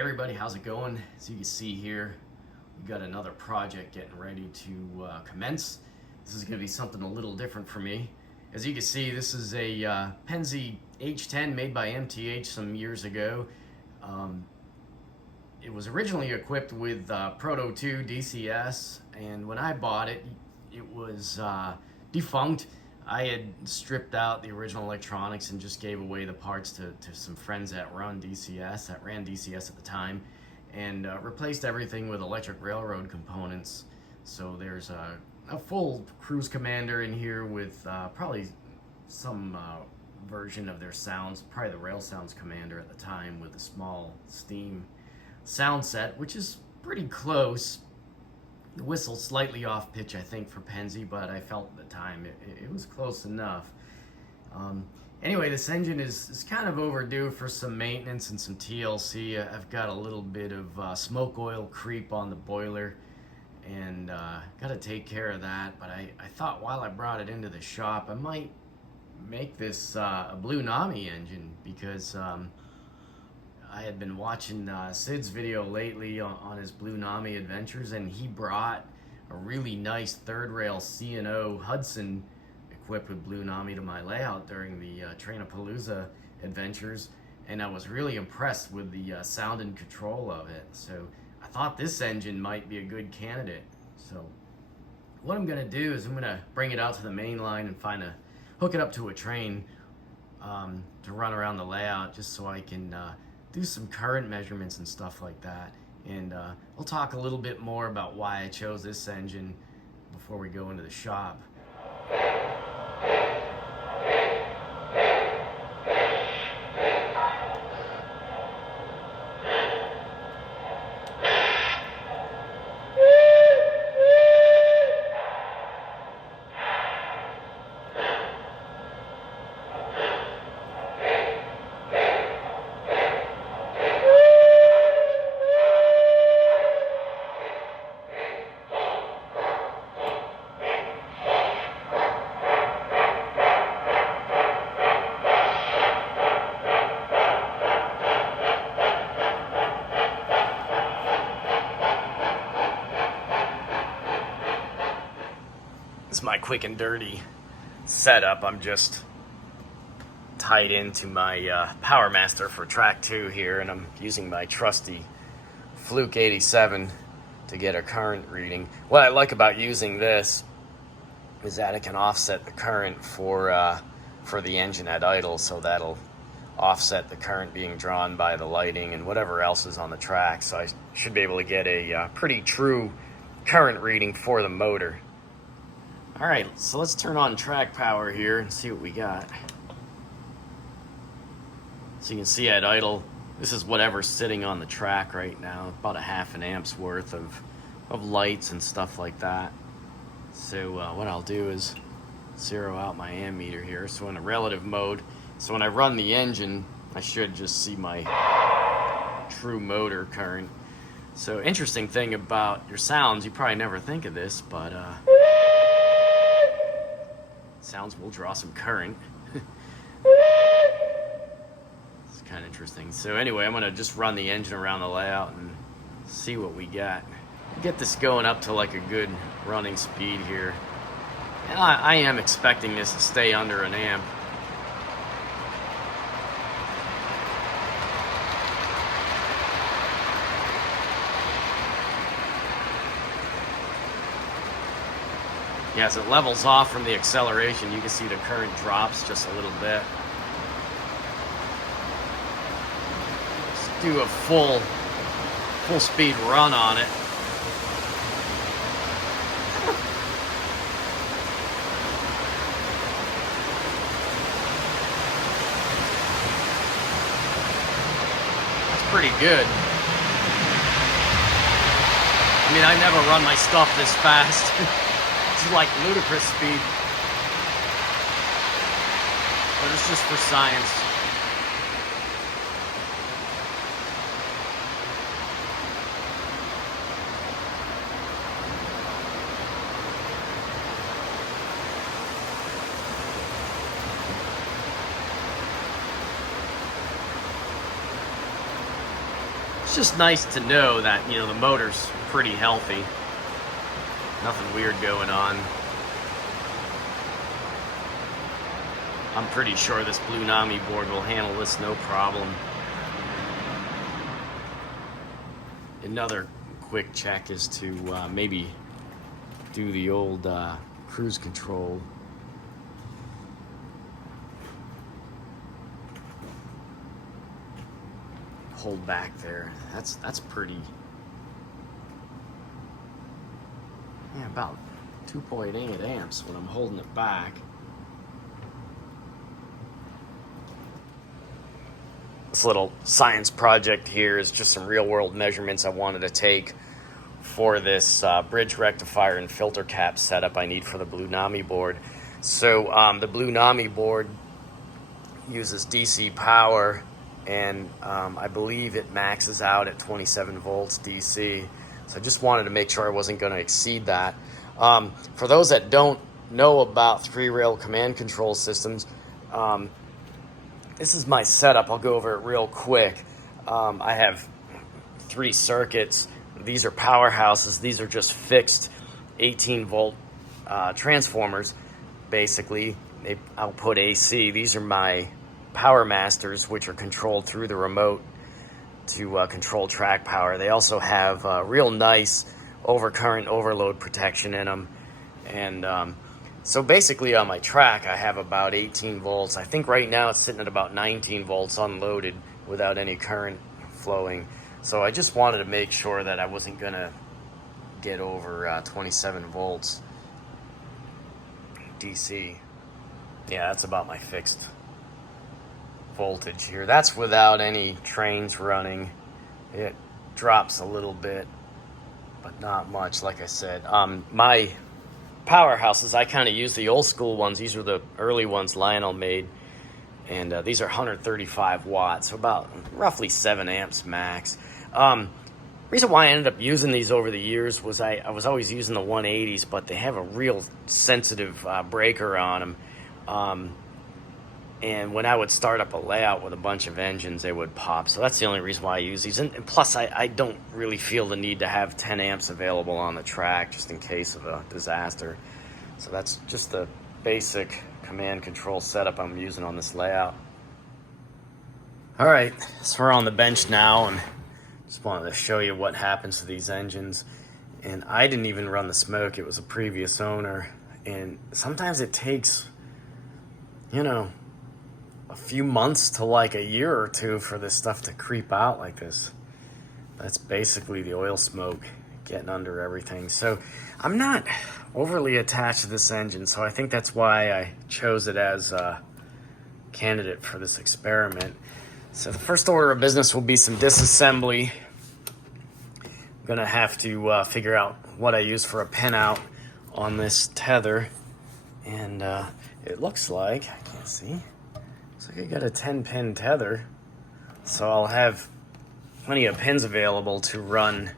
Hey everybody, how's it going? As you can see here, we got another project getting ready to commence. This is going to be something a little different for me. As you can see, this is a Penzi H10 made by MTH some years ago. It was originally equipped with Proto 2 DCS, and when I bought it, it was defunct. I had stripped out the original electronics and just gave away the parts to some friends that ran DCS at the time, and replaced everything with electric railroad components. So there's a full cruise commander in here with probably some version of their sounds, probably the Rail Sounds Commander at the time, with a small steam sound set, which is pretty close. The whistle's slightly off pitch, I think, for Penzi, but I felt at the time it was close enough. Anyway, this engine is kind of overdue for some maintenance and some TLC. I've got a little bit of smoke oil creep on the boiler, and got to take care of that. But I thought while I brought it into the shop, I might make this a Blunami engine, because I had been watching Sid's video lately on his Blunami adventures, and he brought a really nice third rail C&O Hudson equipped with Blunami to my layout during the Trainapalooza adventures, and I was really impressed with the sound and control of it. So I thought this engine might be a good candidate. So what I'm going to do is I'm going to bring it out to the main line and hook it up to a train to run around the layout, just so I can do some current measurements and stuff like that. And we'll talk a little bit more about why I chose this engine before we go into the shop. This is my quick and dirty setup. I'm just tied into my Power Master for track 2 here, and I'm using my trusty Fluke 87 to get a current reading. What I like about using this is that it can offset the current for the engine at idle, so that'll offset the current being drawn by the lighting and whatever else is on the track. So I should be able to get a pretty true current reading for the motor. Alright, so let's turn on track power here and see what we got. So you can see at idle, this is whatever's sitting on the track right now, about a half an amp's worth of lights and stuff like that. So what I'll do is zero out my ammeter here, so in a relative mode. So when I run the engine, I should just see my true motor current. So interesting thing about your sounds, you probably never think of this, but sounds will draw some current. It's kind of interesting. So anyway, I'm gonna just run the engine around the layout and see what we got. Get this going up to like a good running speed here. And I am expecting this to stay under an amp. Yeah, as it levels off from the acceleration, you can see the current drops just a little bit. Let's do a full speed run on it. That's pretty good. I mean, I never run my stuff this fast. This is like ludicrous speed, but it's just for science. It's just nice to know that, you know, the motor's pretty healthy. Nothing weird going on. I'm pretty sure this Blunami board will handle this no problem. Another quick check is to maybe do the old cruise control. Hold back there. That's pretty. Yeah, about 2.8 amps when I'm holding it back. This little science project here is just some real-world measurements I wanted to take for this bridge rectifier and filter cap setup I need for the Blunami board. So the Blunami board uses DC power, and I believe it maxes out at 27 volts DC. So I just wanted to make sure I wasn't going to exceed that. For those that don't know about three-rail command control systems, this is my setup. I'll go over it real quick. I have 3 circuits. These are powerhouses. These are just fixed 18-volt transformers, basically. They output AC. These are my power masters, which are controlled through the remote to control track power. They also have real nice overcurrent overload protection in them. And so basically on my track, I have about 18 volts. I think right now it's sitting at about 19 volts unloaded without any current flowing. So I just wanted to make sure that I wasn't going to get over 27 volts DC. Yeah, that's about my fixed voltage here. That's without any trains running. It drops a little bit, but not much, like I said. My powerhouses, I kind of use the old school ones. These are the early ones Lionel made, and these are 135 watts, so about roughly 7 amps max. Reason why I ended up using these over the years was I was always using the 180s, but they have a real sensitive breaker on them. And when I would start up a layout with a bunch of engines, they would pop. So that's the only reason why I use these. And plus, I don't really feel the need to have 10 amps available on the track just in case of a disaster. So that's just the basic command control setup I'm using on this layout. All right, so we're on the bench now, and just wanted to show you what happens to these engines. And I didn't even run the smoke. It was a previous owner. And sometimes it takes, you know, a few months to like a year or two for this stuff to creep out like this. That's basically the oil smoke getting under everything. So I'm not overly attached to this engine, so I think that's why I chose it as a candidate for this experiment. So the first order of business will be some disassembly. I'm gonna have to figure out what I use for a pinout on this tether, and it looks like, I can't see, looks like I got a 10-pin tether, so I'll have plenty of pins available to run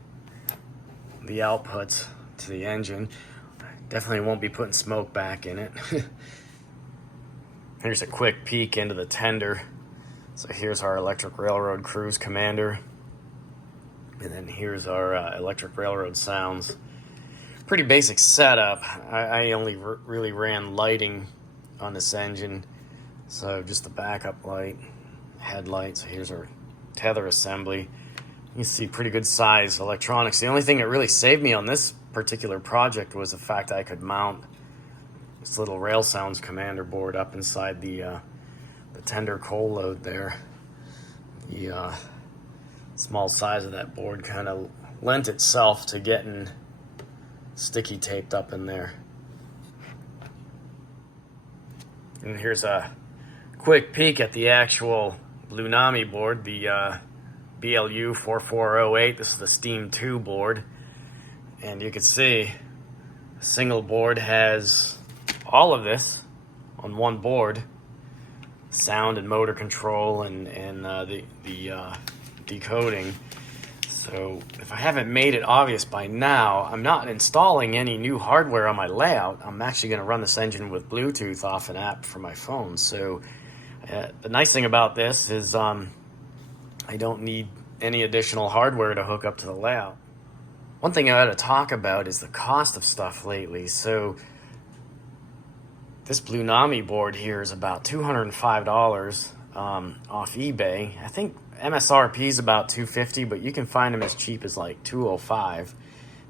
the outputs to the engine. Definitely won't be putting smoke back in it. Here's a quick peek into the tender. So here's our electric railroad cruise commander, and then here's our electric railroad sounds. Pretty basic setup. I only really ran lighting on this engine, so just the backup light, headlight. So here's our tether assembly. You can see pretty good size electronics. The only thing that really saved me on this particular project was the fact I could mount this little rail sounds commander board up inside the tender coal load there. The small size of that board kind of lent itself to getting sticky taped up in there. And here's a quick peek at the actual Blunami board, the BLU-4408. This is the Steam 2 board, and you can see a single board has all of this on one board: sound and motor control and the decoding. So if I haven't made it obvious by now, I'm not installing any new hardware on my layout. I'm actually going to run this engine with Bluetooth off an app for my phone. So the nice thing about this is I don't need any additional hardware to hook up to the layout. One thing I ought to talk about is the cost of stuff lately. So this Blunami board here is about $205 off eBay. I think MSRP is about $250, but you can find them as cheap as like $205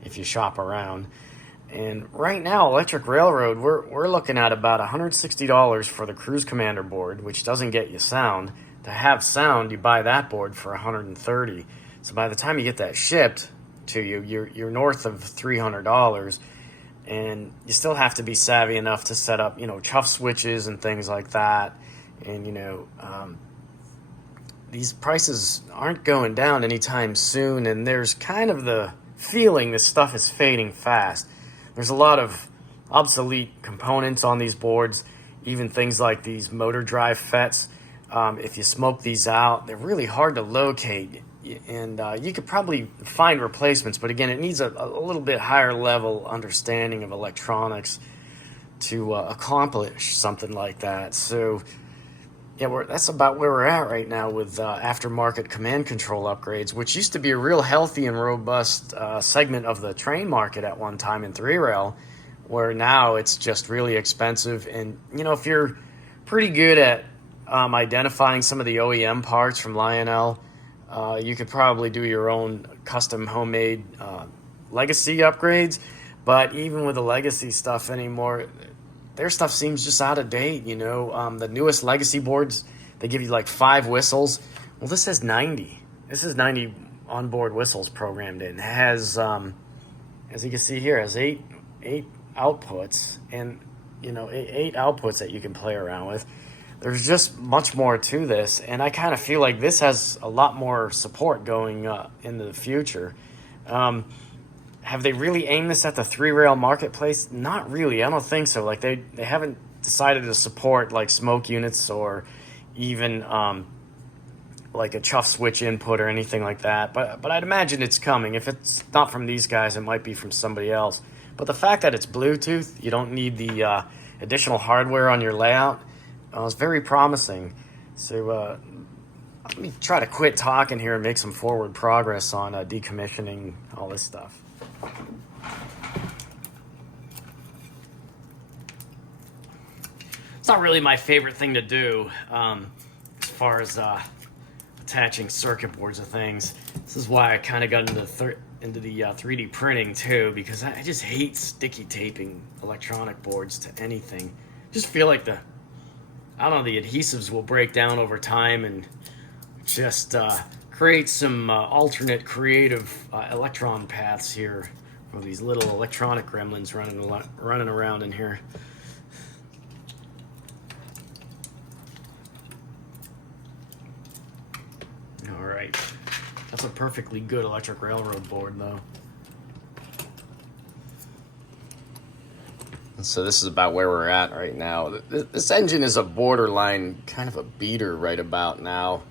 if you shop around. And right now, Electric Railroad, we're looking at about $160 for the Cruise Commander board, which doesn't get you sound. To have sound, you buy that board for $130. So by the time you get that shipped to you, you're north of $300, and you still have to be savvy enough to set up, chuff switches and things like that. And these prices aren't going down anytime soon, and there's kind of the feeling this stuff is fading fast. There's a lot of obsolete components on these boards, even things like these motor drive FETs. If you smoke these out, they're really hard to locate, and you could probably find replacements, but again, it needs a little bit higher level understanding of electronics to accomplish something like that. So yeah, that's about where we're at right now with aftermarket command control upgrades, which used to be a real healthy and robust segment of the train market at one time in 3-rail, where now it's just really expensive. And, if you're pretty good at identifying some of the OEM parts from Lionel, you could probably do your own custom homemade legacy upgrades. But even with the legacy stuff anymore, their stuff seems just out of date. The newest legacy boards, they give you like 5 whistles. Well, this has 90. This is 90 onboard whistles programmed in. It has, as you can see here, has eight outputs, and 8 outputs that you can play around with. There's just much more to this, and I kind of feel like this has a lot more support going into the future. Have they really aimed this at the 3-rail marketplace? Not really. I don't think so. Like they haven't decided to support like smoke units or even like a chuff switch input or anything like that. But I'd imagine it's coming. If it's not from these guys, it might be from somebody else. But the fact that it's Bluetooth, you don't need the additional hardware on your layout, is very promising. So let me try to quit talking here and make some forward progress on decommissioning all this stuff. It's not really my favorite thing to do as far as attaching circuit boards to things. This is why I kind of got into the 3D printing too, because I just hate sticky taping electronic boards to anything. Just feel like the adhesives will break down over time and just create some alternate creative electron paths here for these little electronic gremlins running around in here. All right, that's a perfectly good Electric Railroad board though. So this is about where we're at right now. This engine is a borderline kind of a beater right about now.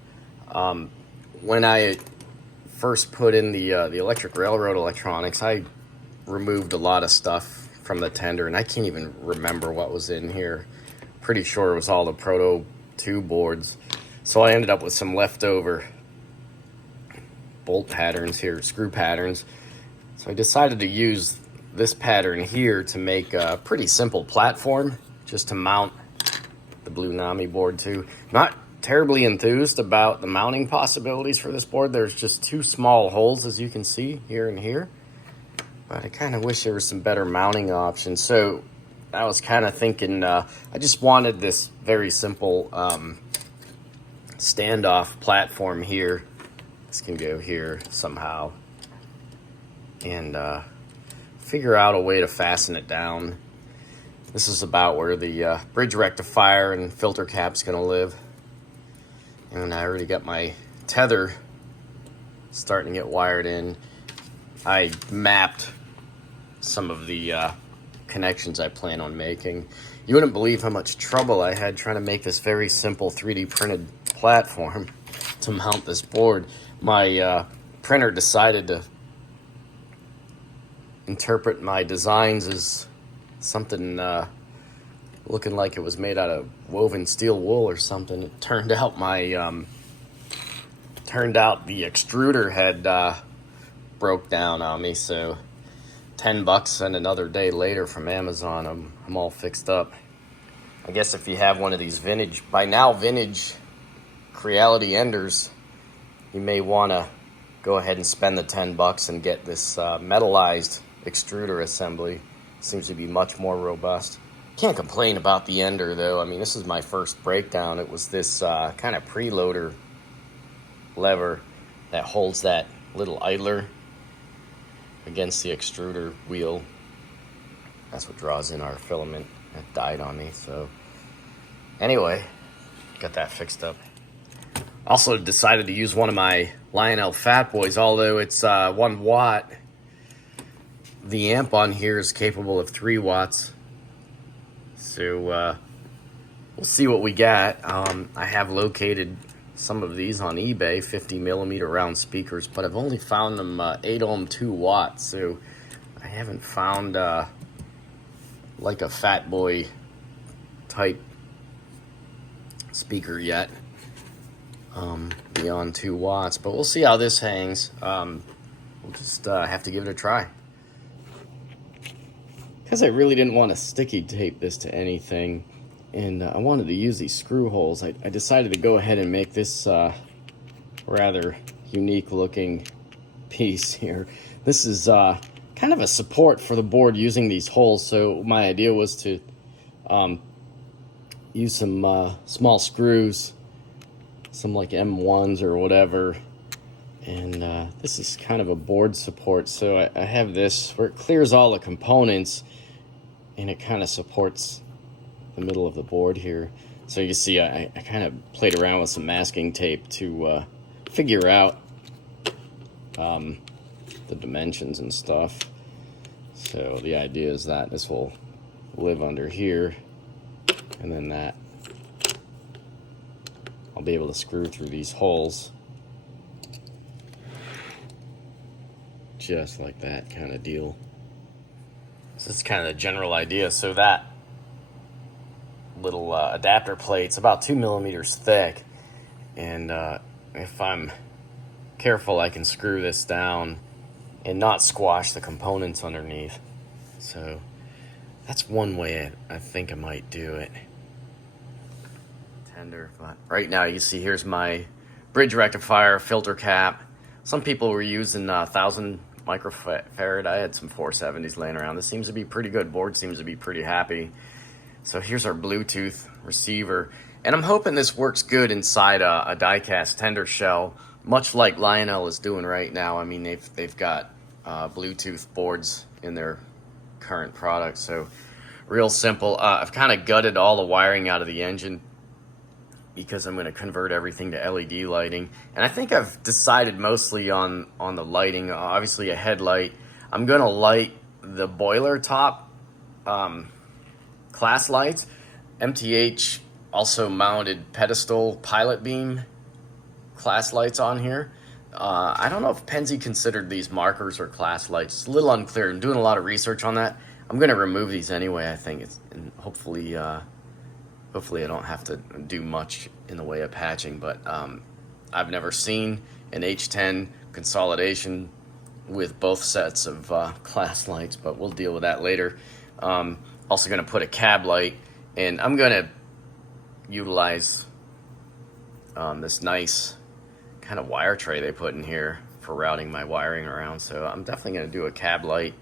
When I first put in the Electric Railroad electronics, I removed a lot of stuff from the tender, and I can't even remember what was in here. Pretty sure it was all the Proto 2 boards. So I ended up with some leftover bolt patterns here, screw patterns. So I decided to use this pattern here to make a pretty simple platform just to mount the Blunami board to. Not terribly enthused about the mounting possibilities for this board. There's just 2 small holes, as you can see, here and here. But I kind of wish there was some better mounting options. So I was kind of thinking, I just wanted this very simple standoff platform here. This can go here somehow. And figure out a way to fasten it down. This is about where the bridge rectifier and filter cap's gonna live. And I already got my tether starting to get wired in. I mapped some of the connections I plan on making. You wouldn't believe how much trouble I had trying to make this very simple 3D printed platform to mount this board. My printer decided to interpret my designs as something looking like it was made out of woven steel wool or something. It turned out my Turned out the extruder had broke down on me, so $10 and another day later from Amazon, I'm all fixed up. I guess if you have one of these vintage Creality Enders, you may want to go ahead and spend the $10 and get this metallized extruder assembly. Seems to be much more robust. Can't complain about the Ender though. I mean, this is my first breakdown. It was this kind of preloader lever that holds that little idler against the extruder wheel. That's what draws in our filament. That died on me, so anyway, got that fixed up. Also decided to use one of my Lionel Fat Boys, although it's 1 watt. The amp on here is capable of 3 watts. So we'll see what we got. I have located some of these on eBay, 50mm round speakers, but I've only found them 8 ohm 2 watts. So I haven't found like a Fat Boy type speaker yet. Beyond 2 watts, but we'll see how this hangs. We'll just have to give it a try. Because I really didn't want to sticky tape this to anything, and I wanted to use these screw holes, I decided to go ahead and make this rather unique looking piece here. This is kind of a support for the board using these holes, so my idea was to use some small screws, some like M1s or whatever, and this is kind of a board support. So I have this where it clears all the components and it kind of supports the middle of the board here. So you see I kind of played around with some masking tape to figure out the dimensions and stuff. So the idea is that this will live under here, and then that I'll be able to screw through these holes just like that kind of deal. So that's kind of the general idea. So that little adapter plate's about 2mm thick, and if I'm careful I can screw this down and not squash the components underneath. So that's one way I think I might do it. But right now you see here's my bridge rectifier filter cap. Some people were using 1000 microfarad. I had some 470s laying around. This seems to be pretty good. Board seems to be pretty happy. So here's our Bluetooth receiver, and I'm hoping this works good inside a die-cast tender shell, much like Lionel is doing right now. I mean, they've got Bluetooth boards in their current product, so real simple. I've kind of gutted all the wiring out of the engine because I'm going to convert everything to LED lighting. And I think I've decided mostly on the lighting. Obviously a headlight. I'm going to light the boiler top class lights. MTH also mounted pedestal pilot beam class lights on here. I don't know if Penzi considered these markers or class lights. It's a little unclear. I'm doing a lot of research on that. I'm going to remove these anyway, I think. And hopefully I don't have to do much in the way of patching, but I've never seen an H10 consolidation with both sets of class lights, but we'll deal with that later. Also going to put a cab light, and I'm going to utilize this nice kind of wire tray they put in here for routing my wiring around. So I'm definitely going to do a cab light,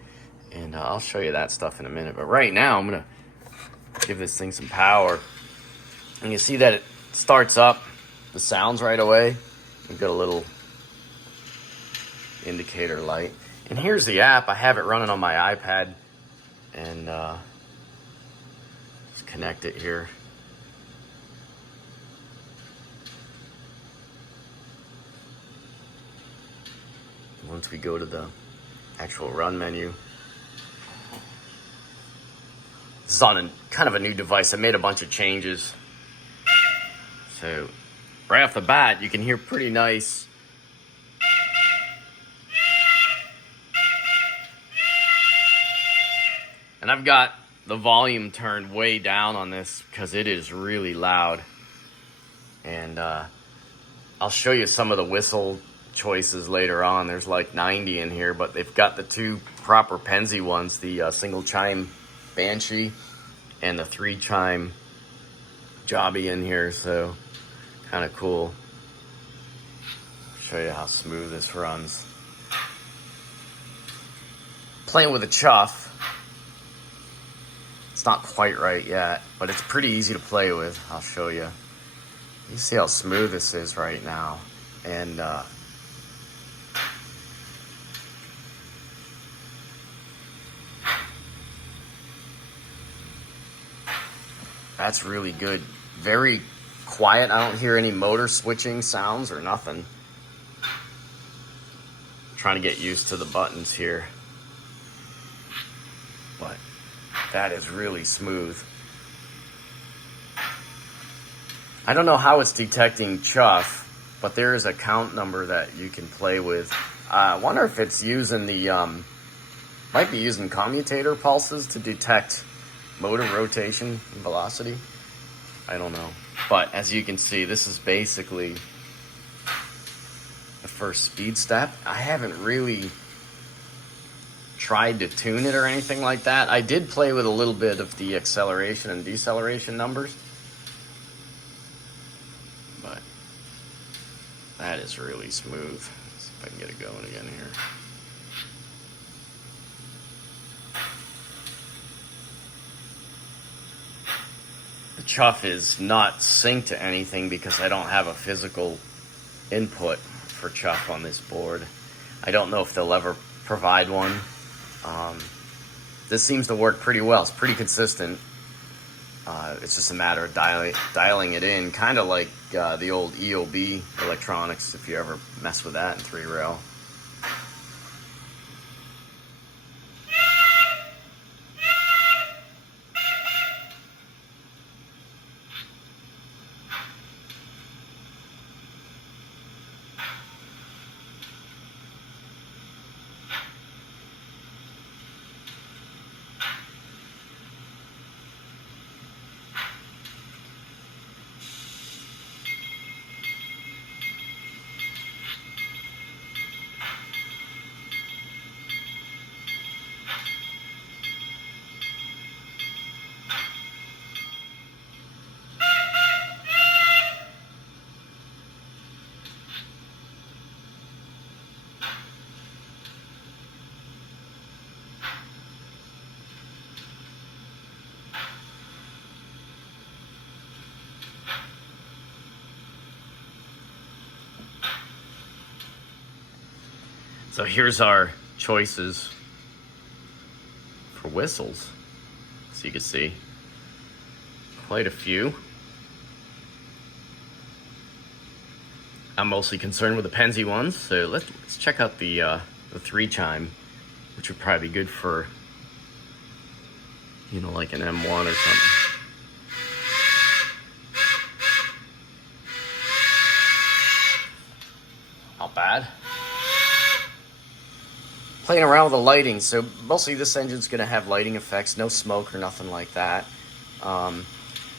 and I'll show you that stuff in a minute. But right now I'm going to give this thing some power. And you see that it starts up the sounds right away. We've got a little indicator light. And here's the app. I have it running on my iPad. And just connect it here. Once we go to the actual run menu. This is on kind of a new device. I made a bunch of changes. So right off the bat, you can hear pretty nice and I've got the volume turned way down on this because it is really loud. And I'll show you some of the whistle choices later on. There's like 90 in here, but they've got the two proper Penzi ones, the single chime Banshee and the 3-chime Jobby in here, so kind of cool. Show you how smooth this runs. Playing with a chuff. It's not quite right yet, but it's pretty easy to play with. I'll show you. You see how smooth this is right now. And that's really good. Very quiet. I don't hear any motor switching sounds or nothing. Trying to get used to the buttons here. But that is really smooth. I don't know how it's detecting chuff, but there is a count number that you can play with. I wonder if it's using the, might be using commutator pulses to detect motor rotation and velocity. I don't know. But as you can see, this is basically the first speed step. I haven't really tried to tune it or anything like that. I did play with a little bit of the acceleration and deceleration numbers, but that is really smooth. Let's see if I can get it going again here. The chuff is not synced to anything because I don't have a physical input for chuff on this board. I don't know if they'll ever provide one. This seems to work pretty well. It's pretty consistent. It's just a matter of dialing it in, kind of like the old EOB electronics, if you ever mess with that in 3-rail. So here's our choices for whistles. So you can see quite a few. I'm mostly concerned with the Penzi ones, so let's check out the 3-chime, which would probably be good for, you know, like an M1 or something. Not bad. Playing around with the lighting, so mostly this engine's going to have lighting effects, no smoke or nothing like that.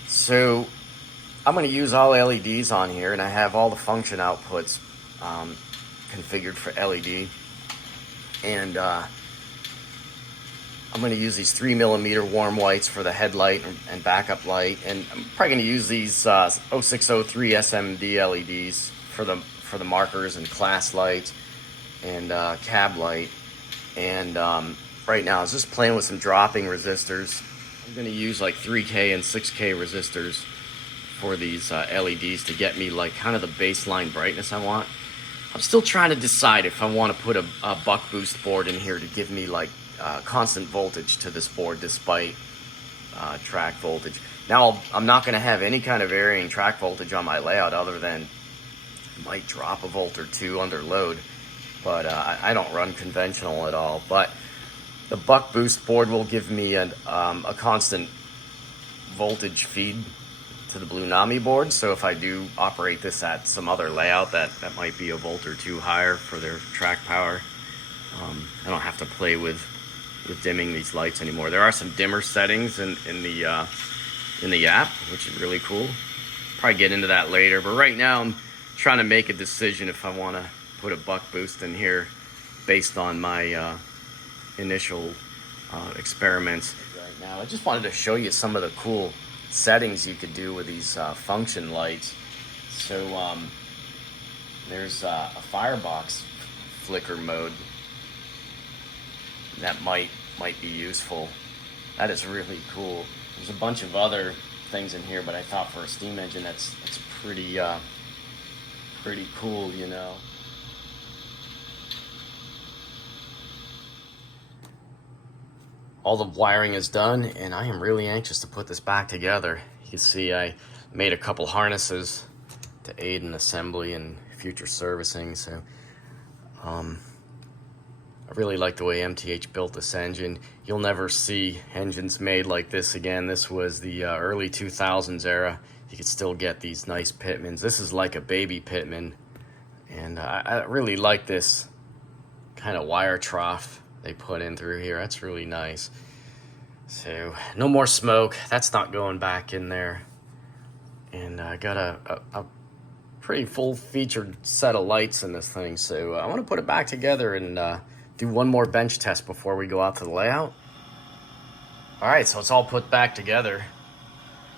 So I'm going to use all LEDs on here, and I have all the function outputs configured for LED. And I'm going to use these 3mm warm whites for the headlight and backup light, and I'm probably going to use these 0603 SMD LEDs for the markers and class light and cab light. And right now I was just playing with some dropping resistors. I'm going to use like 3K and 6K resistors for these LEDs to get me like kind of the baseline brightness I want. I'm still trying to decide if I want to put a buck boost board in here to give me like constant voltage to this board despite track voltage. Now I'm not going to have any kind of varying track voltage on my layout other than I might drop a volt or two under load. But I don't run conventional at all. But the buck boost board will give me a constant voltage feed to the Blunami board. So if I do operate this at some other layout that might be a volt or two higher for their track power, I don't have to play with dimming these lights anymore. There are some dimmer settings in the app, which is really cool. Probably get into that later. But right now I'm trying to make a decision if I want to put a buck boost in here based on my initial experiments. Right now, I just wanted to show you some of the cool settings you could do with these function lights. So there's a firebox flicker mode that might be useful. That is really cool. There's a bunch of other things in here, but I thought for a steam engine that's pretty cool, you know. All the wiring is done, and I am really anxious to put this back together. You can see I made a couple harnesses to aid in assembly and future servicing. So I really like the way MTH built this engine. You'll never see engines made like this again. This was the early 2000s era. You could still get these nice pitmans. This is like a baby pitman, and I really like this kind of wire trough they put in through here. That's really nice. So no more smoke. That's not going back in there. And I got a pretty full featured set of lights in this thing. So I want to put it back together and do one more bench test before we go out to the layout. All right, so it's all put back together.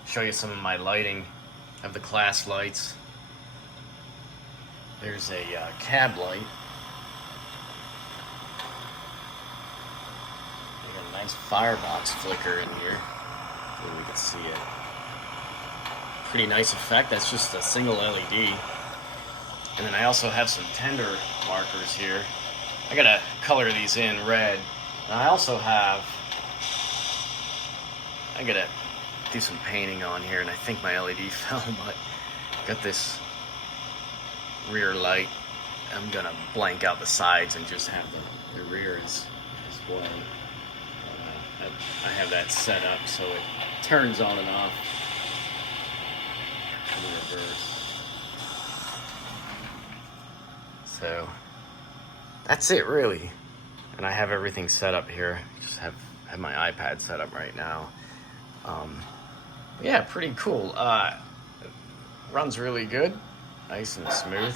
Show you some of my lighting. I have the class lights. There's a cab light. We got a nice firebox flicker in here. Hopefully we can see it. Pretty nice effect. That's just a single LED. And then I also have some tender markers here. I gotta color these in red. And I also have, I gotta do some painting on here, and I think my LED fell, but got this rear light. I'm gonna blank out the sides and just have the rear as well. I have that set up so it turns on and off in reverse. So that's it really. And I have everything set up here. Just have my iPad set up right now. Yeah, pretty cool. Runs really good, nice and smooth.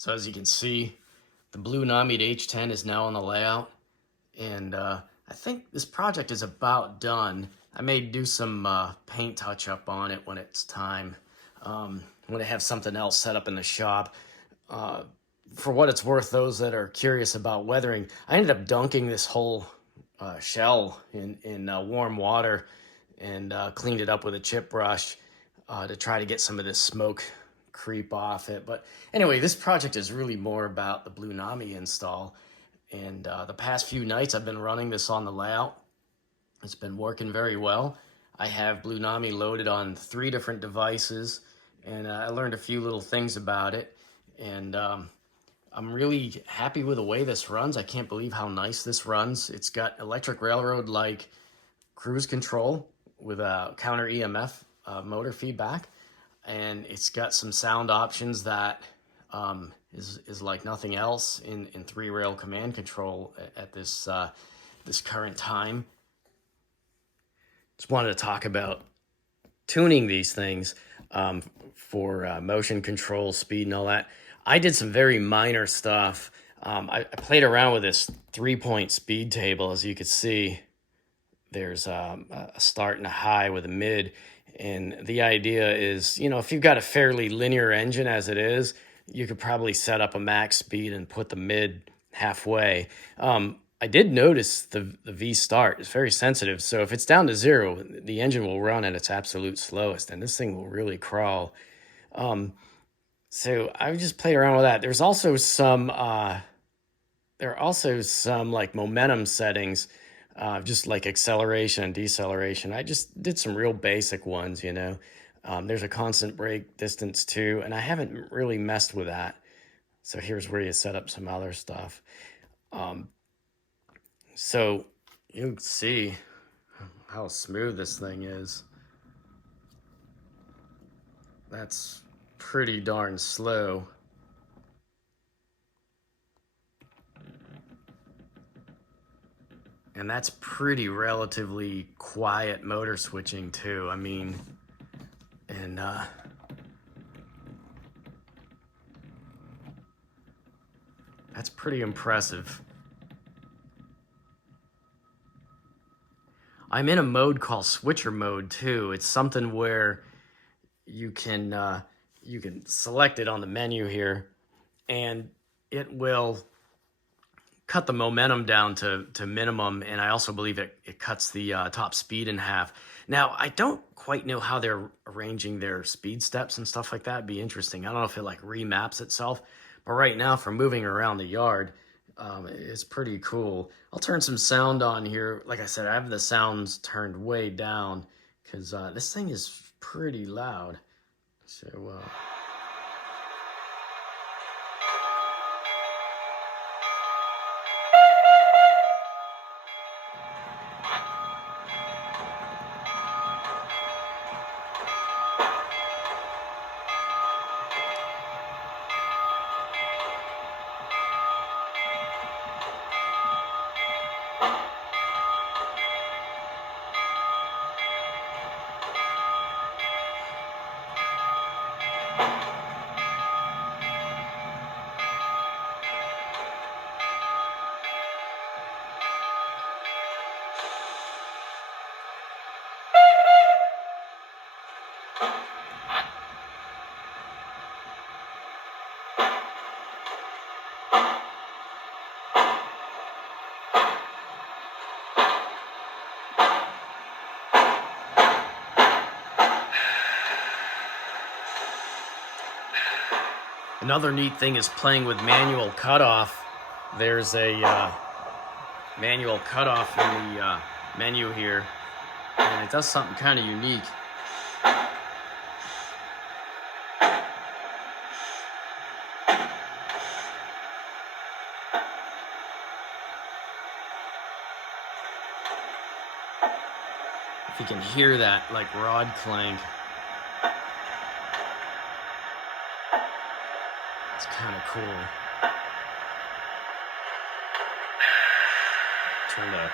So as you can see, the Blunami H10 is now on the layout, and I think this project is about done. I may do some paint touch up on it when it's time. when I have something else set up in the shop. For what it's worth, those that are curious about weathering, I ended up dunking this whole shell in warm water and cleaned it up with a chip brush to try to get some of this smoke creep off it. But anyway, this project is really more about the Blunami install. And the past few nights I've been running this on the layout. It's been working very well. I have Blunami loaded on 3 different devices, and I learned a few little things about it. And I'm really happy with the way this runs. I can't believe how nice this runs. It's got electric railroad-like cruise control with a counter EMF motor feedback, and it's got some sound options that is like nothing else in 3-rail command control at this this current time. Just wanted to talk about tuning these things for motion control, speed, and all that. I did some very minor stuff. I played around with this 3-point speed table. As you can see, there's a start and a high with a mid. And the idea is, you know, if you've got a fairly linear engine as it is, you could probably set up a max speed and put the mid halfway. I did notice the V start is very sensitive. So if it's down to 0, the engine will run at its absolute slowest, and this thing will really crawl. So I just played around with that. There's also some, there are also some like momentum settings, just like acceleration and deceleration. I just did some real basic ones, you know. There's a constant brake distance too, and I haven't really messed with that. So here's where you set up some other stuff. So you can see how smooth this thing is. That's pretty darn slow. And that's pretty relatively quiet motor switching too. I mean, and that's pretty impressive. I'm in a mode called switcher mode too. It's something where you can select it on the menu here, and it will cut the momentum down to minimum, and I also believe it cuts the top speed in half. Now, I don't quite know how they're arranging their speed steps and stuff like that. It'd be interesting. I don't know if it like remaps itself, but right now for moving around the yard, it's pretty cool. I'll turn some sound on here. Like I said, I have the sounds turned way down because this thing is pretty loud. So, another neat thing is playing with manual cutoff. There's a manual cutoff in the menu here, and it does something kind of unique. If you can hear that like rod clank. It's kind of cool. Turn to